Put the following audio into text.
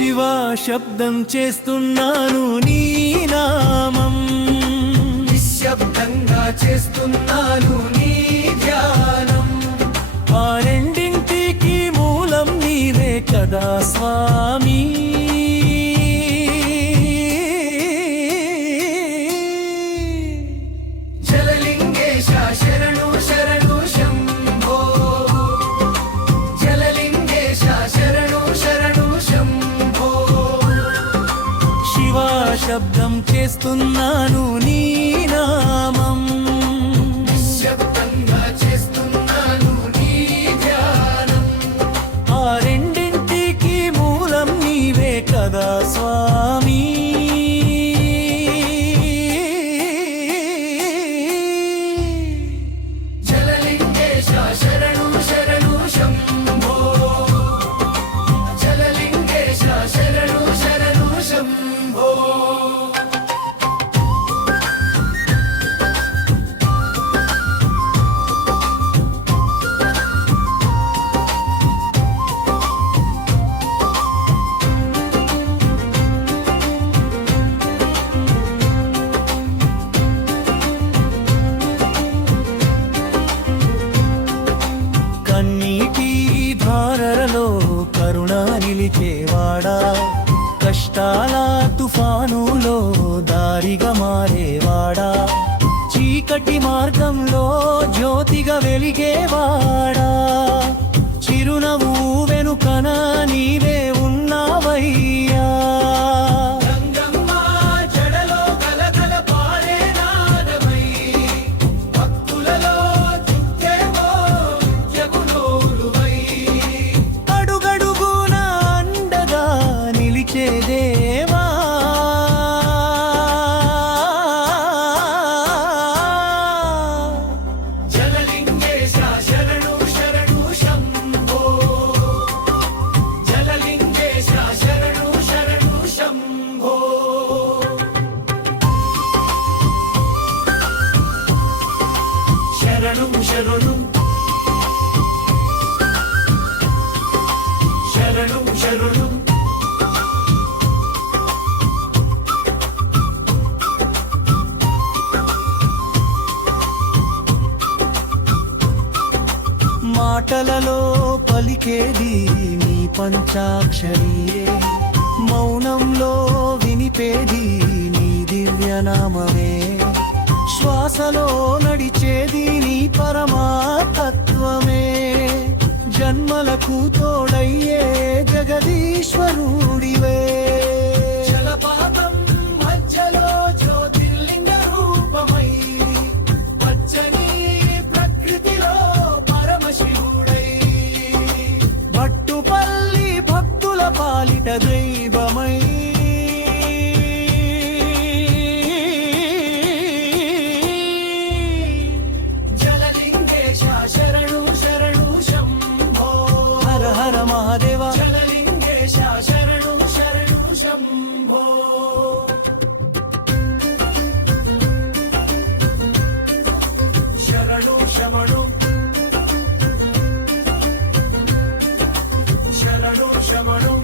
శివ శబ్దం చేస్తున్నాను నీ నామం, నిశ్శబ్దంగా చేస్తున్నాను నీ ధ్యానం. ఆ రెండింటికి మూలం నీవే కదా స్వామి. జలలింగేశ శరణు శరణు శంభో, జలలింగేశ శరణు శరణు శంభో. శివ శబ్దం చేస్తున్నాను నీ నామం, నిశ్శబ్దంగా చేస్తున్నాను నీ ధ్యానం. ఆ రెండింటికి మూలం నీవే కదా స్వామి. జలలింగేశ శరణు శరణు శంభో, జలలింగేశ శరణు శరణు శంభో. కన్నీటి ధారలలో కరుణ నిలిచేవాడా, కష్టాల తుఫానులో దారిగా మారేవాడా, చీకటి మార్గంలో జ్యోతిగా వెలిగేవాడా, చిరునవ్వు వెనుకన నీవే ఉన్నావయ్యా. గంగమ్మ జడలో గలగల పారే నాదమై, భక్తులలో దిక్కేవో నిత్యగుణోలువై. అడుగడుగున అండగా నిలిచే దేవా, జలలింగేశ శరణు శరణు శంభో, జలలింగేశ శరణు శరణు శంభో. శరణు శరణు శరణు శరణు. మాటలలో పలికేది నీ పంచాక్షరియే, మౌనంలో వినిపేది నీ దివ్యనామమే, శ్వాసలో నడిచేది నీ పరమాతత్వమే, జన్మలకు తోడయ్యే జగదీశ్వరుడివే. జలపాతం మధ్యలో జ్యోతిర్లింగ రూపమై, పచ్చని ప్రకృతిలో పరమశివుడై, భట్టుపల్లి భక్తుల పాలిట దైవమై, జలలింగేశ శరణు శరణు శంభో. హర హర మహాదేవ. జలలింగేశ శరణు శరణు శంభో. శరణు శమణు శరణు శమణు.